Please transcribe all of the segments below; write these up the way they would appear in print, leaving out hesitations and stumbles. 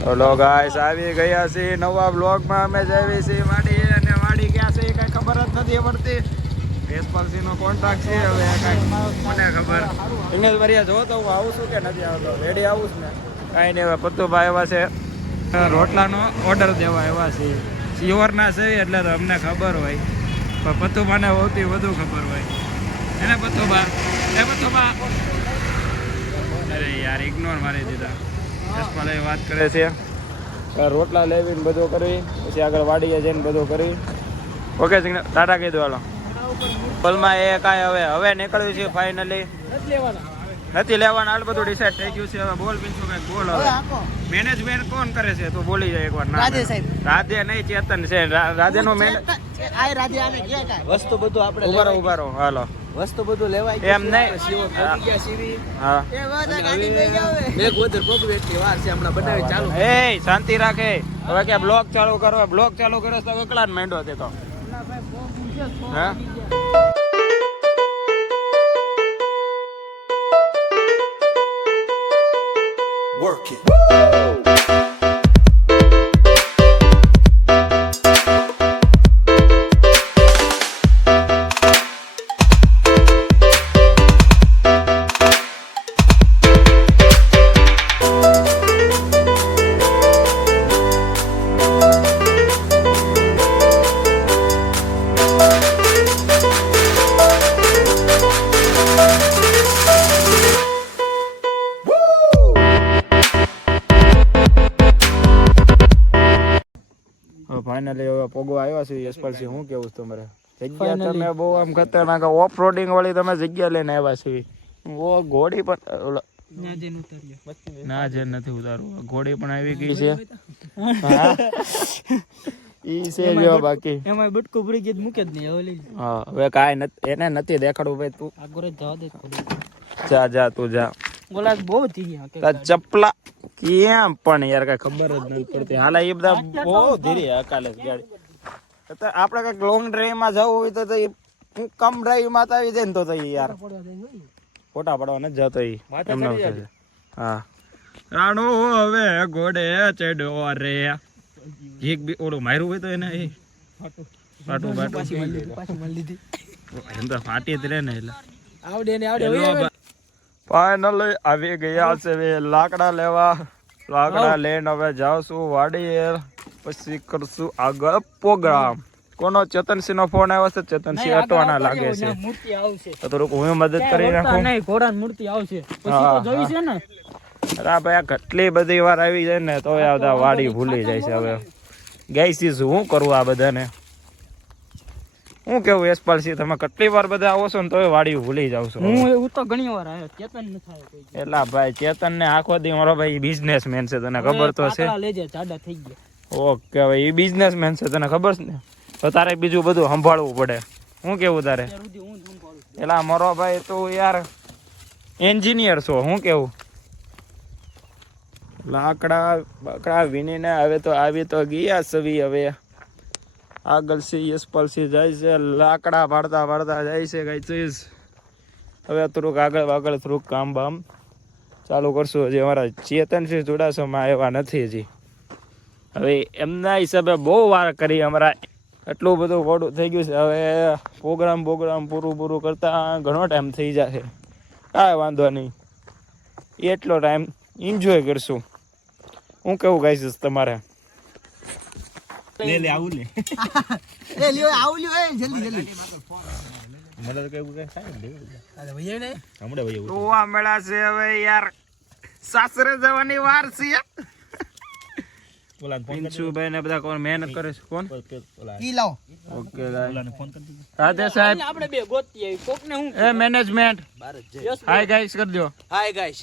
Hello guys આવી ગયા છે નવા બ્લોગ માં અમે જઈએ છીએ વાડી અને વાડી ક્યાં છે એ કઈ ખબર જ નથી પડતી એસપલસી નો કોન્ટ્રાક્ટ છે હવે કઈ મને ખબર ઇંગ્લિશ ભરિયા જો તો હું આવું છું કે નથી આવતો રેડી આવું છું ને કાઈ નહીં હવે પત્તુભાઈ આવ્યા છે રોટલાનો ઓર્ડર દેવા આવ્યા છે સિયોર ના છે એટલે તો અમને ખબર હોય પણ પત્તુભાને સૌથી વધુ ખબર હોય એને પત્તુભા એ પત્તુભા અરે યાર ઇગ્નોર મારી દીધા એસપલે વાત કરે છે રોટલા લેવીને બધું કરવી પછી આગળ વાડીએ જઈને બધું કરવી ઓકે ટાટા કહી દો હાલો પલમાં એ કાંઈ હવે નીકળ્યું છે ફાઇનલી નથી લેવાના હાલ બધું ડિસાઈડ થઈ ગયું છે હવે બોલ પીછું કઈક બોલ હવે મેનેજમેન્ટ કોણ કરે છે તું બોલી જાય એકવાર રાધે સાહેબ રાધે નહીં ચેતન છે રાધે નું વસ્તુ બધું આપણે ઉભા રહો હાલો વસ્તુ બધું લેવાય એમ નહીં હા એ શાંતિ રાખે હવે કે બ્લોગ ચાલુ કરો બ્લોગ ચાલુ કરે તો એકલા જ માંડો તે તો હા Work it. ફાઇનલી હવે પોગો આવ્યા છે યશપાલસિંહ હું કેવું તમારે જગ્યા તમે બહુ આમ ખતરનાક ઓફ રોડિંગ વાળી તમે જગ્યા લઈને આવ્યા છે ઓ ઘોડી પણ ના જે નથી ઉતારવું ઘોડી પણ આવી ગઈ છે ઈ છે જો બાકી એમાં બટકો ભરી ગઈ મૂકે જ નહીં હવે લઈ હા હવે કાઈ એને નથી દેખાડવું ભાઈ તું આગળ જવા દે જા તું જા બોલા બહુ થઈ ગયા ચપલા કેમ પણ યાર કઈ ખબર જ નથી પડતી હાલા એ બધા બહુ ધીરે હકાલે ગાડી આપણે કઈક લોંગ ડ્રાઈવ માં જવું હોય તો કમ ડ્રાઈવ માં આવી જાય ને તો યાર ફોટા પડવા નથી જતો હા રાણો હવે ઘોડે ચડો રે એક બી ઓલું માર્યું હોય તો એને ફાટું ફાટી જ રે ને એટલે આવડે ફાઇનલી આવી ગયા છે લાકડા લેવા લાકડા લઈને હવે જાવશું વાડીએ પછી કરશું આગળ પ્રોગ્રામ કોનો ચેતનસિંહ નો ફોન આવ્યો છે ચેતનસિંહ અટવાના લાગે છે મૂર્તિ આવશે તો થોડુંક હું મદદ કરી નાખું નહીં ઘોડાની મૂર્તિ આવશે પછી તો જોઈ છે ને અરે ભાઈ કેટલી બધી વાર આવી જાય ને તો આવતા વાડી ભૂલી જાય છે હવે ગઈ સીઝ હું કરું આ બધાને હું કેવું યશપાલસિંહ તમે કેટલી વાર બધા આવો છો ને તોય વાડી ભૂલી જાવ છો હું તો ઘણી વાર આવ્યો ચેતન ન થાય કોઈ એટલા ભાઈ ચેતન ને આખો દી મારો ભાઈ બિઝનેસમેન છે તને ખબર તો છે લેજે જાડા થઈ ગયા ઓકે ભાઈ એ બિઝનેસમેન છે તને ખબર છે ને તો તારે બીજું બધું સંભાળવું પડે હું કેવું તારે એલા મારો ભાઈ તું યાર એન્જિનિયર છો હું કેવું લાકડા વીણીને હવે તો આવી તો ગયા સવી હવે આગળ છે યશપાલસિંહ જાય છે લાકડા પાડતા જાય છે કઈ ચીજ હવે થોડુંક આગળ થોડુંક કામ બામ ચાલુ કરશું હજી અમારા ચેતનસિંહ ચુડાસમાં આવ્યા નથી હજી હવે એમના હિસાબે બહુ વાર કરી અમારા એટલું બધું મોડું થઈ ગયું છે હવે પ્રોગ્રામ પૂરું કરતા ઘણો ટાઈમ થઈ જશે કાંઈ વાંધો નહીં એટલો ટાઈમ એન્જોય કરશું હું કેવું ગાઈશ તમારે આવું ને જલ્દી મેળા છે હવે યાર સાસરે જવાની વાર છે પિન્શુભાઈ ને બધા કોણ મહેનત કરે છે કોણ ઓકે રાધે સાહેબ આપણે બે ગોતી આવી કોક ને હું એ મેનેજમેન્ટ હાય ગાઈસ કરી દો હાય ગાઈસ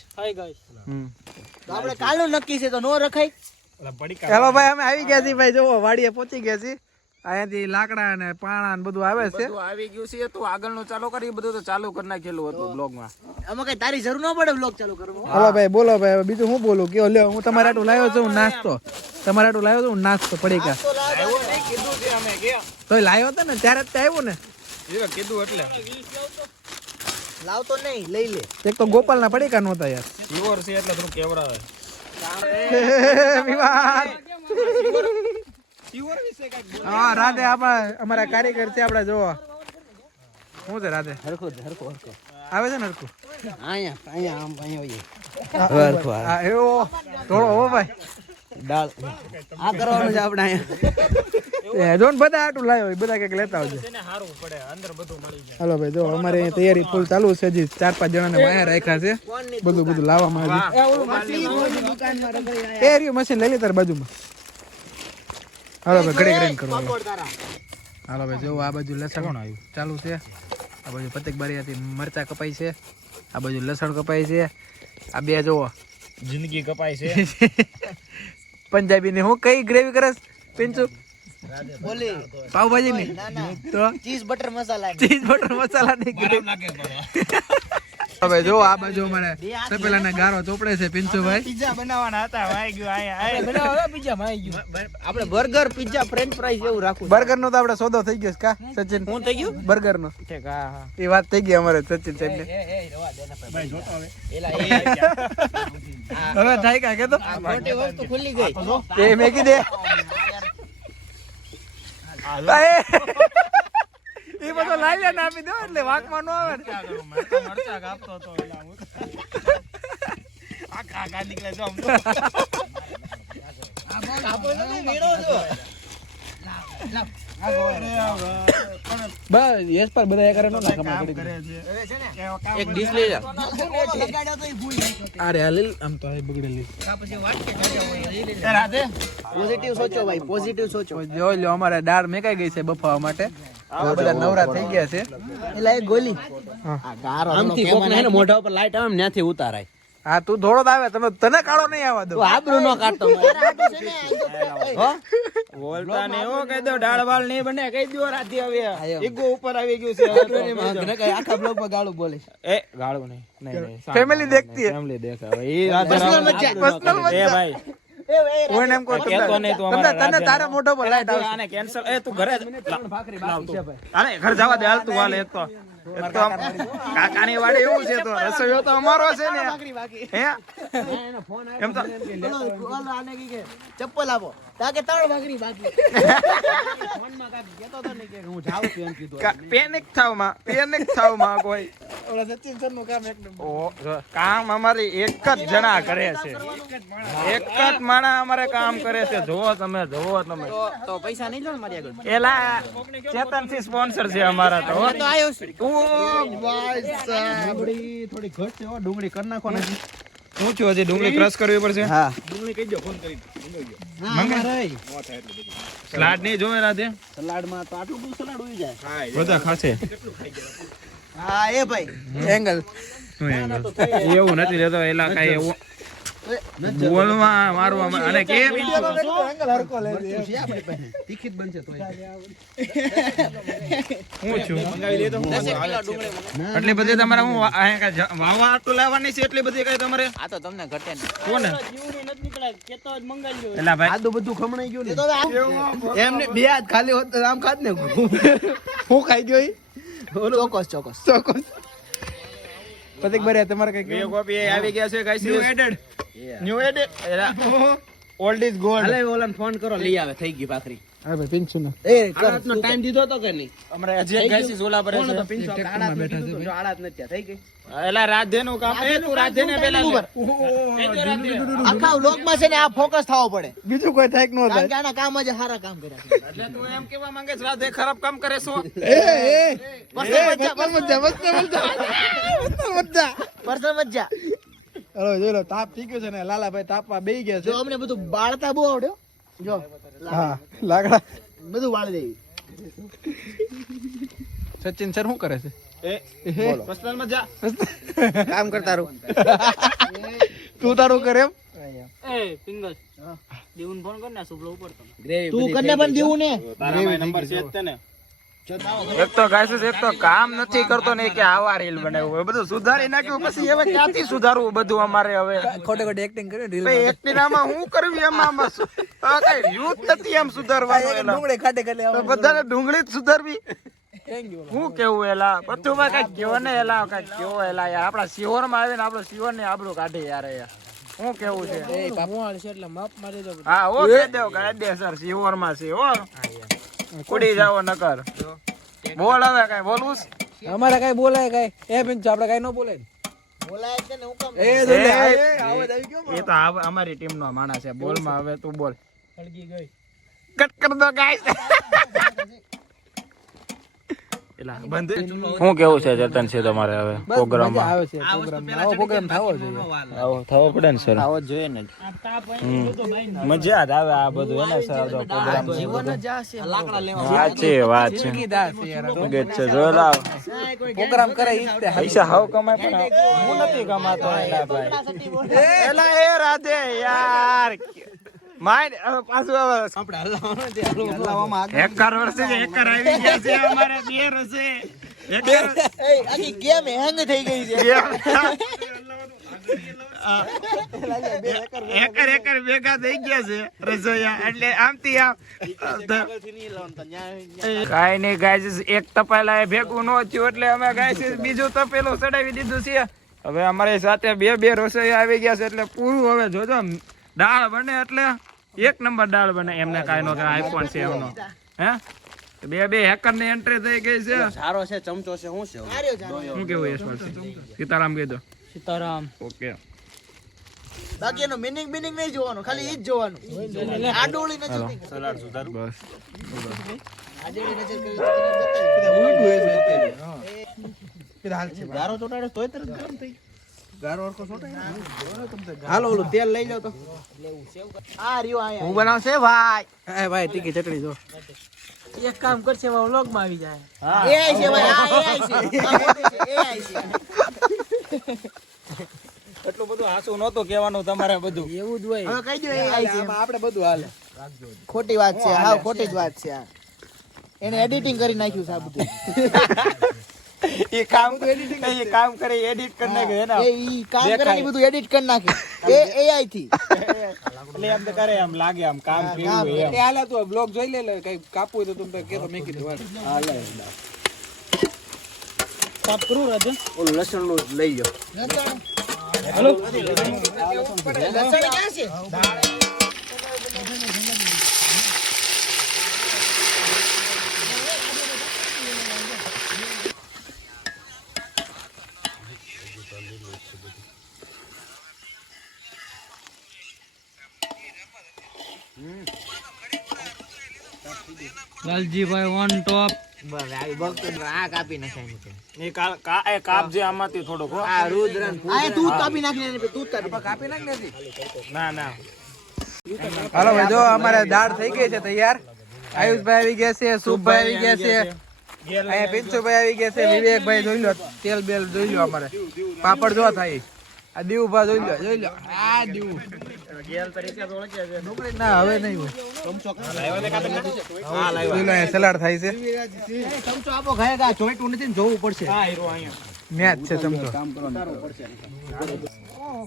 તો આપણે કાલનું નક્કી છે તો નો રખાય ચાલો ભાઈ અમે આવી ગયા છીએ ભાઈ જો વાડીએ પહોંચી ગયા છીએ અહીંયાથી લાકડા ને પાણા ને બધું આવે છે આવી ગયું છે તું આગળનું ચાલુ કરી બધું તો ચાલુ કરી નાખેલું હતું બ્લોગમાં આમાં કઈ તારી જરૂર ન પડે બ્લોગ ચાલુ કરવો હાલો ભાઈ બોલો ભાઈ હવે બીજું હું બોલું કયો લ્યો હું તમારા આટલું લાવ્યો છું નાસ્તો પડી ગયા તો લાવ્યો હતો ને ત્યારે જ આવ્યો ને કીધું એટલે લાવતો નહીં લઈ લે એક તો ગોપાલ ના પડીકા નહોતા યાર પ્યોર છે એટલે થોડું કેવડાવે વિવાદ. હા રાધે અમારા કારીગર છે આપડા જોવો શું છે રાધે હરખો હરખો આવે છે ને હરખું અહીંયા આમ અહીંયા હા એવો થોડો હો ભાઈ દાળ આ કરવાનું છે આપણે અહીંયા એ જોન બધા આટલું લાવ્યો હોય બધા કઈક લેતા આવજો હાલો ભાઈ જો અમારે અહીંયા તૈયારી ફૂલ ચાલુ છે હજી 4-5 જણાને વાયા રાખ્યા છે બધું લાવવામાં આવ્યું એ રહ્યું મશીન લઈ લે તાર બાજુમાં હાલો ભાઈ ઘડી ઘડી કરો હાલો ભાઈ જો આ બાજુ લસણ ચાલુ છે આ બાજુ પતક બારીયાથી મરચા કપાય છે આ બાજુ લસણ કપાય છે આ બે જોવો જિંદગી કપાય છે પંજાબી ની હું કઈ ગ્રેવી કરસ પિંચુ બોલી પાવભાજી ની તો ચીઝ બટર મસાલા ચીઝ બટર મસાલા ની ગ્રેવી હવે જો આ બાજુ અમારે તપેલાના ગારો ચોપડે છે પિંચુભાઈ પિઝા બનાવવાના હતા વાઈ ગયું આયા બનાવો પિઝા માં ગયું આપણે બર્ગર પિઝા ફ્રેન્ચ ફ્રાઈઝ એવું રાખવું બર્ગર નો તો આપણે સોદો થઈ ગયો છે કા સચિન હું થઈ ગયું બર્ગર નો ઠીક હા એ વાત થઈ ગઈ અમારે સચિન સાહેબ ને ભાઈ જોતો હવે એલા હવે થાય કા કે તો મોટી વસ્તુ ખુલી ગઈ એ મેકી દે એ બધો લાલ્યા ને આપી દો એટલે વાકમાં નો આવે ને મરચા કાપતો હતો એલા હું આ નીકળે જો આપો ને મેળો છો બસ યસ પર બધા કરે નો નાખા કરે છે એક ડિશ લઈ જા અરે હાલ આમ તો એ બગડેલી રાધે પોઝિટિવ સોચો ભાઈ પોઝિટિવ સોચો જોઈ લો અમારે દાળ મેકાઈ ગઈ છે બફાવા માટે હવે બધા નવરા થઈ ગયા છે એલા એ ગોલી હા. આ ગારો આમથી કોક ને મોઢા ઉપર લાઈટ આવે ને ત્યાંથી ઉતારાય હા તું થોડો જ આવે તને કાળો નહીં આવવા દો તું આબરૂ નો કાઢતો હો બોલતા ને એવો કહી દો દાળ વાળ નહીં બને કહી દો રાધી હવે ઈગો ઉપર આવી ગયું છે આખા બ્લોગ માં ગાળું બોલે એ ગાળું નહીં નહીં ફેમિલી દેખતી હે ફેમિલી દેખાવે એ રાધે Personal મજા. Personal મજા. એ ભાઈ કોઈને એમ કહો કહેતો નહીં તું અમારા તને રાધે. તારા મોઢા પર લાઈટ આવશે આને કેન્સલ એ તું ઘરે અરે ઘર જવા દે હાલ તું હાલ એક તો કાકાની વાડી એવું છે તો રસોઈયો તો અમારો છે ને હે એમ તો ચપ્પલ આપો તાકે 3 ભાખરી બાકી પેનિક થાવ માં કોઈ ઓલા સચિન સર નું કામ એકદમ ઓ કામ અમારે એક જ જણા કરે છે એક જ માણા અમારે કામ કરે છે જોવો તમે તો પૈસા નહીં લો ને મારી આગળ એલા ચેતન થી સ્પોન્સર છે અમારા તો તો આયો છે ઓ ભાઈ સાહેબ થોડી ઘટ છે ડુંગળી કરી નાખો ને શું છું હજી ડુંગળી ક્રશ કરવી પડશે હા ડુંગળી કહી દો ફોન કરી મંગાઈ સ્લાડ નહીં જોવે રાધે સલાડ માં તો આટલું બધું સલાડ ઉઈ જાય બધા ખાશે હા એ ભાઈ એંગલ એવું નથી લેતો એલા કઈ એવું બોલવા મારવા અને કે એંગલ હરકો લે તીખી જ બનશે તોય હું છું 10 કિલો ડુંગળી એટલી બધી તમારે હું વાવા આટલું લાવવાની છે એટલી બધી કઈ તમારે આ તો તમને ઘટે ને કોને એલા ભાઈ આદુ બધું ખમણાઈ ગયું ને એમને બે હાથ ખાલી હોત તો આમ ખાત ને હું ખાઈ ગયો ઈ ચોક્કસ પતિક બરે તમારે કઈ બે કોપી આવી ગયા છે ગાઈસ ન્યુ એડેડ એલા ઓલ્ડ ઇઝ ગોલ્ડ હાલે ઓલાને ફોન કરો લઈ આવે થઈ ગઈ ભાખરી હા ભાઈ પિંચુ ને એ કરતનો ટાઈમ દીધો તો કે નહીં અમારે અજય ગાઈસ ઓલા પર છે પિંચો આડાત બેઠા છે જો આડાત નથી થઈ ગઈ એલા રાધે નું કામ એ તું રાધે ને પેલા લે. આખા વ્લોગ માં છે ને આ ફોકસ થવો પડે બીજું કોઈ થાય કે ન કારણ થાય કે આના કામ જ સારા કામ કર્યા છે એટલે તું એમ કેવા માંગે છે રાધે ખરાબ કામ કરે છો પર્સનલ મજા હલો જોઈ લો તાપ થઈ ગયો છે ને લાલાભાઈ તાપમાં બેહી ગયા જો છે અમને બધું બાળતા બહુ આવડ્યો જો હા લાકડા બધું બાળી દેવી સચિન સર શું કરે છે બોલો પર્સનલ મજા કામ કરતા રહો તું તારું કરે એમ તું કને પણ દેવું ને તારા નંબર છે જ તે ને એક તો ગાઈસ એક તો કામ નથી કરતો ને કે આવા રીલ બનાવ્યું બધું સુધારી નાખ્યું પછી હવે ક્યાંથી સુધારવું બધું અમારે હવે ખોટે ખોટે એક્ટિંગ કરે રીલ ભાઈ એક્ટિંગ આમાં હું કરવી આમાં કઈ યુથ નથી એમ સુધારવાનું એલા ડુંગળી ખાટે કરે તો બધાને ડુંગળી જ સુધારવી હું કેવું એલા બધું માં કઈ કેવો ને એલા કઈ કેવો એલા યાર આપડા શિહોર માં આવીને આપણો શિહોર ને આબરૂ કાઢે યાર શું કેવું છે એ પાપુવાળ છે એટલે માપ મારી દો. હા ઓકે દેવ કાયદેસર શિવર માં છે હો કુડી જાવો નકર બોલ હવે કઈ બોલવું છે? અમારે કઈ બોલાય કઈ એ બેન આપણે કઈ ન બોલાય. બોલાય છે ને હું કામ એ જોલે આવાજ આવી ગયો. એ તો અમારી ટીમ નો માણસ છે બોલ માં હવે તું બોલ સળગી ગઈ. કટ કર દો ગાઈસ એલા બંધ શું કેવું છે જતન છે તમારે હવે પ્રોગ્રામ માં આવે છે પ્રોગ્રામ આવો પ્રોગ્રામ થવો જોઈએ. આવો થવો પડે ને સર આવો જોઈએ ને મજા જ આવે આ બધું એને સર પ્રોગ્રામ જીવન જ આ છે લાકડા લેવા સાચી વાત છે કીધા છે યાર. ગેટ છે જો લાવ પ્રોગ્રામ કરે ઈ જ તે પૈસા હાવ કમાય પણ હું નથી કમાતો એલા ભાઈ એલા એ રાધે યાર માઇન્ડ પાછું હવે આપણે હલાવવાનો છે. 11 વર્ષે 11 આવી ગયા છે અમારે 2 વર્ષે 11 એ આખી ગેમ હેંગ થઈ ગઈ છે એકર ભેગા થઈ ગયા છે રસોઈયા એટલે આમથી આમ કાઈ નહીં ગાઈસ એક તપેલા એ ભેગું ન થયું એટલે અમે ગાઈસ બીજું તપેલું ચડાવી દીધું છે હવે અમારી સાથે બે રસોઈયા આવી ગયા છે એટલે પૂરું હવે જોજો દાળ બને એટલે 1 નંબર દાળ બને એમને કાઈ નો આઈફોન છે એમનો હે બે હેકર ની એન્ટ્રી થઈ ગઈ છે સારો છે ચમચો છે હું છે શું કેવું યશવંત સીતારામ કહી દો સીતારામ. ઓકે બાકી એનો મીનિંગ નહીં જોવાનું ખાલી ઈ જ જોવાનું આડોળી નજર નહીં સલાડ સુધાર બસ આડોળી નજર કરી ગારો ચોટાડે તોય તરત ગરમ થઈ હાલો ઓલું તેલ લઈ લો તો. આ રહ્યો આયા હું બનાવશે ભાઈ. એ ભાઈ તીખી ચટણી જો. એક કામ કરશે વ્લોગ માં આવી જાય. AI છે ભાઈ આ AI છે AI છે એટલું બધું હાસું નહોતું કહેવાનું તમારે બધું એવું જ હોય. હવે કહી દો AI છે આમાં આપણે બધું હાલે. ખોટી વાત છે હા ખોટી જ વાત છે આ એને એડિટિંગ કરી નાખ્યું છે આ બધું એ કામ કરે એડિટ કરી નાખે એના એ ઈ કામ કરવાની બધું એડિટ કરી નાખે એ AI થી એટલે એમ તો કરે એમ લાગે આમ કામ કર્યું એમ એ હાલે તું બ્લોગ જોઈ લે કઈ કાપવું હોય તો તમે કે તો મેં કીધું હાલે. સાફ કરું રાજન. ઓલું લસણ નું લઈ લો હાલો. લસણ ક્યાં છે લાલજીભાઈ વન ટોપ. આ કાપી નાખાય એ કાપ જે આમાંથી થોડોક હો. આ રુદ્રન આ દૂધ કાપી નાખી ને દૂધ કાપી કાપી નાખ નથી. ના ના હાલો ભાઈ જો અમારે દાળ થઈ ગઈ છે તૈયાર. આયુષભાઈ આવી ગયા છે, સુભભાઈ આવી ગયા છે, અહીંયા પિન્સુભાઈ આવી ગયા છે, વિવેકભાઈ જોઈ લો તેલ બેલ જોઈ લો અમારે પાપડ જો થાય આ દીવભા જોઈ લો આ દીવ ગેલ તરીકે તો ઓળખે છે ના હવે નહીં હોય લાવ્યો ને કાઢો હા લાવ્યો જોઈ લો અહીંયા સલાડ થાય છે ચમચો આપો ખાયગા જોઈતું નથી ને જોવું પડશે હા હીરો અહીંયા મેચ છે ચમચો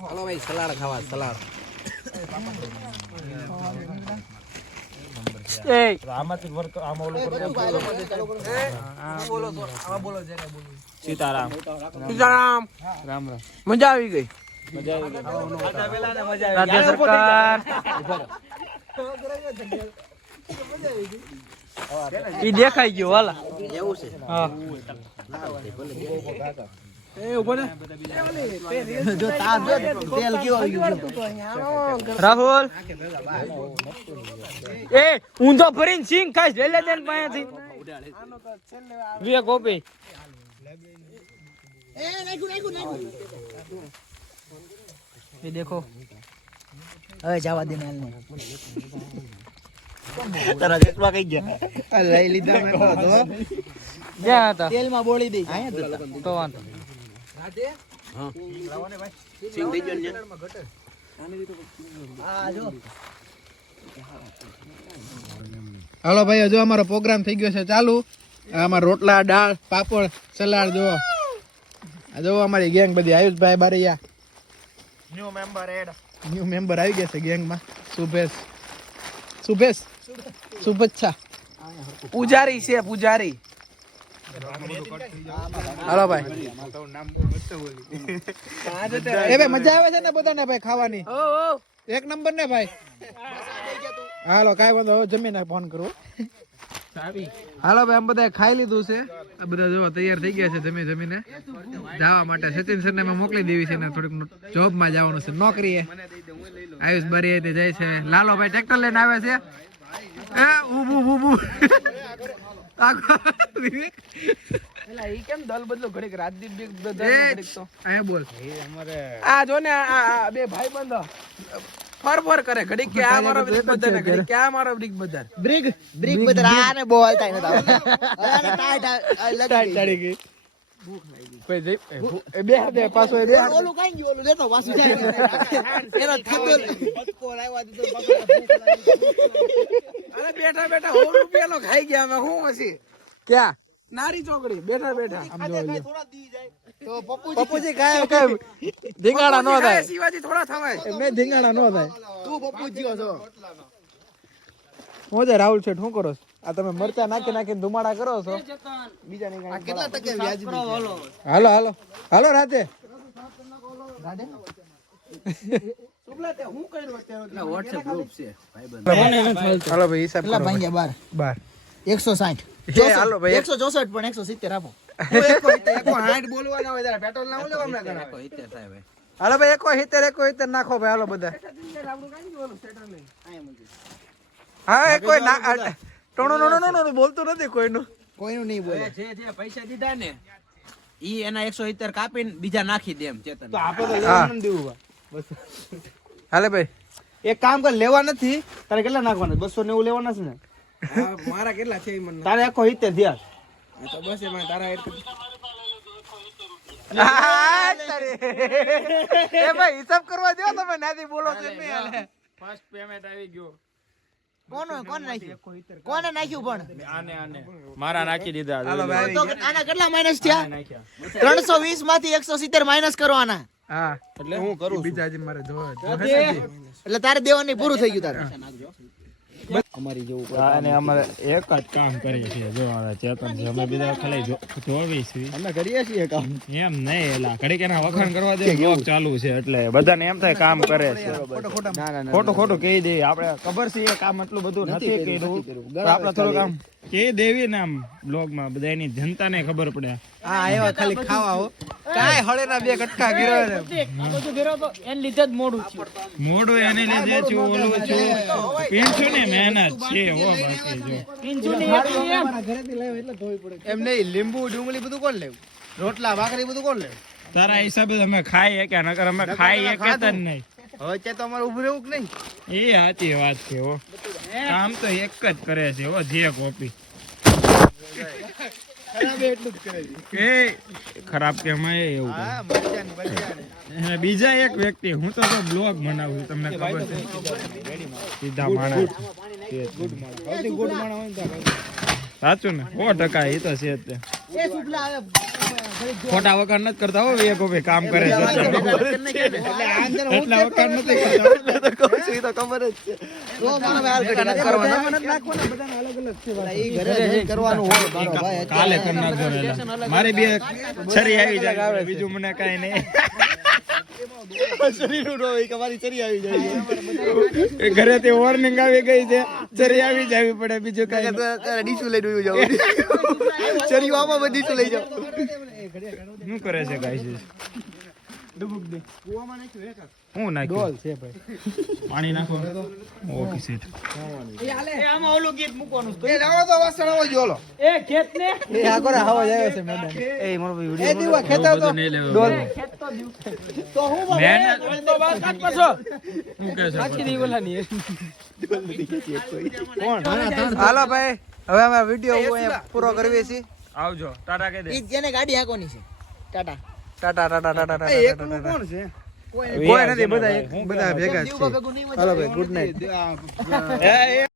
હાલો ભાઈ સલાડ ખાવા સલાડ આમાંથી વર્ક આમ ઓલું બોલો સીતારામ સીતારામ રામ રામ મજા આવી ગઈ રાજ્ય સરકાર ઈ દેખાઈ ગયો વાલા એવું છે હા એ ઉભો ને જો તાપ જો તેલ કેવો આવી ગયું છે રાહુલ એ ઊંધો ફરીને સિંગ ખાઈશ લઈ લે તેન પાસેથી વિવેક ગોપી એ નાખ્યું એ દેખો હવે જવા દે નાલ ને તારા જેટવા કઈ ગયા લઈ લીધા મેં તો ક્યાં હતા તેલમાં બોળી દે અહીંયા તો વાંધો હાલો ભાઈ જો અમારો પ્રોગ્રામ થઈ ગયો છે ચાલુ અમારા રોટલા દાળ પાપડ સલાડ જો આ જો અમારી ગેંગ બધી આયુષભાઈ બારૈયા ન્યુ મેમ્બર આવી ગયા છે ગેંગમાં શુભેશ શુભેચ્છા પૂજારી છે પૂજારી હાલો ભાઈ એ ભાઈ મજા આવે છે ને બધાને ભાઈ ખાવાની એક નંબર ને ભાઈ હાલો કાંઈ વાંધો હવે જમીને ફોન કરું હાલો ભાઈ આમ બધા ખાઈ લીધું છે આ બધા જો તૈયાર થઈ ગયા છે જમીને જવા માટે સચિન સર ને અમે મોકલી દેવી છે ને થોડીક જોબ માં જવાનું છે નોકરીએ આયુષ બરી જાય છે લાલો ભાઈ ટ્રેક્ટર લઈને આવે છે આ જો ને આ બે ભાઈ બંધો ફર કરે ઘડીક કે આ મારો બ્રિક બધાર ને ઘડીક કે આ મારો બ્રિક બધાર બ્રિક બધાર આને બહુ હાલતા નતા આને ટાઈટ ગઈ ભૂખ લાગી કોઈ જઈ બે હાથે પાછો બે ઓલું કાઈ ગયું ઓલું લેતો પાછું જાય એનો થતો બચકો લાવ્યા દીધો ભૂખ લાગી અરે બેઠા બેઠા 100 રૂપિયા નો ખાઈ ગયા અમે હું હસી ક્યાં નારી ચોકડી બેઠા બેઠા આમ જો થોડા દી જાય તો પપ્પુજી કાય ધીંગાડા નો થાય શિવાજી થોડા થવાય મે ધીંગાડા નો થાય તું પપ્પુજી છો હું જે રાહુલ છે શું કરો છો આ તમે મરચા નાખીને ધુમાડા કરો છો બીજા નહીં આ કેટલા ટકે વ્યાજબી હાલો હાલો હાલો રાતે સુબલા તે હું કર્યો અત્યારે WhatsApp ગ્રુપ છે ભાઈબંધ હાલો ભાઈ હિસાબ કેટલા ભાંગ્યા 12 160 હાલો ભાઈ 164 પણ 170 આપો બોલવાના હોય ત્યારે પેટ્રોલ ના લેવા હમણાં કરા હાલો ભાઈ 71 નાખો ભાઈ હાલો બધા હા કોઈ ના ટોનો નો બોલતો નથી કોઈનું નહીં બોલે જે પૈસા દીધા ને ઈ એના 170 કાપીને બીજા નાખી દે એમ ચેતન તો આપણે તો લેવા ન દેવું બસ હાલે ભાઈ એક કામ કર લેવા નથી તારે કેટલા નાખવાના 290 લેવાના છે ને મારા કેટલા છે મને તારે 170 થયા તો બસ એમાં તારા એડ એ ભાઈ હિસાબ કરવા દો તમે નાથી બોલો તો નહીં હાલે ફર્સ્ટ પેમેન્ટ આવી ગયો કોને નાખ્યું કોને નાખ્યું પણ આને મારા નાખી દીધા હાલો ભાઈ તો આના કેટલા માઈનસ થયા 320 માંથી 170 માઈનસ કરવાના હા એટલે હું કરું બીજા હજી મારે જોવા એટલે તારે દેવાની પૂરું થઈ ગયું તારે અમારી જેવું અને અમારે એક જ કામ કરીએ છીએ જો આ ચેતન છે અમે બીજા ખાલી જોવી છીએ અમે કરીએ છીએ કામ એમ નહીં એલા ઘડીક એના વખાણ કરવા દે બ્લોગ ચાલુ છે એટલે બધાને એમ થાય કામ કરે છે ખોટું કહી દે આપણે ખબર છે એ કામ એટલું બધું નથી કર્યું આપણે થોડું કામ કહી દેવી ને આમ બ્લોગ માં બધા એની જનતાને ખબર પડે હા એવા ખાલી ખાવા હો કાય હળેના બે કટકા ગીરો ને મોડું એને લીધે છું ઓલું છું પીંછું ને મહેનત છે હો બાકી જો એમ નહીં લીંબુ ડુંગળી બધું કોણ લેવું રોટલા ભાખરી બધું કોણ લેવું તારા હિસાબે અમે ખાઈએ કે નકર અમે ખાઈએ કે જ નહીં હવે તે તો અમારે ઉભું રહેવું કે નહીં એ સાચી વાત છે હો કામ તો એક જ કરે છે હો જે કોપી ખરાબ એટલું જ કરે છે એ ખરાબ કે અમે એવું કરે. હા મરચાની અને બીજા એક વ્યક્તિ હું તો બ્લોગ બનાવું છું તમને ખબર છે સીધા માણસ સૌથી ગુડ માણસ હોય ને તો સાચું ને 100% એ તો છે જ તે. એ સુખલા આવે ખોટા વખાણ નથી કરતા હો એ કોઈ કામ કરે છે એટલે આંદર હું એટલા વખાણ નથી કરતા તો ખબર જ છે તો મારા હાલ કરવાના નાખવાના બધાને અલગ અલગ છે ઈ ઘરે જઈને કરવાનું હોય મારો ભાઈ કાલે કરી નાખજો રેલા. મારી બે છરી આવી જાય બીજું મને કઈ નહીં શરીરનું રોય કે મારી ચરી આવી જાય એ ઘરેથી વોર્નિંગ આવી ગઈ છે છરી આવી જવી પડે બીજું કઈ નહીં. તારે ડીશું લઈને જાવ ચરીઓ આમાં બધી ડીશું લઈ જાવ શું કરે છે ગાઈસ હું નાખ્યું ડોલ છે ભાઈ પાણી નાખો ઓકે સેટ આમાં ઓલું ગીત મૂકવાનું એ લાવો તો વાસણ આવો જોલો એ ખેત ને એ આગળ હવા જાય છે મેદાન એ મારો ભાઈ એ દીવા ખેતા તો નહીં લેવું. ડોલ તો હું મહેનત તો વાત કાટ પાછો શું કહે છે કોણ હાલો ભાઈ હવે અમે વિડિયો અહીંયા પૂરો કરવી છે આવજો ટાટા કહી દે ઈ જેને ગાડી હાંકવાની છે ટાટા ટાટા ટાટા ટાટા ટાટા એકલું કોણ છે કોઈ નથી બધા ભેગા જ છે હાલો ભાઈ ગુડ નાઈટ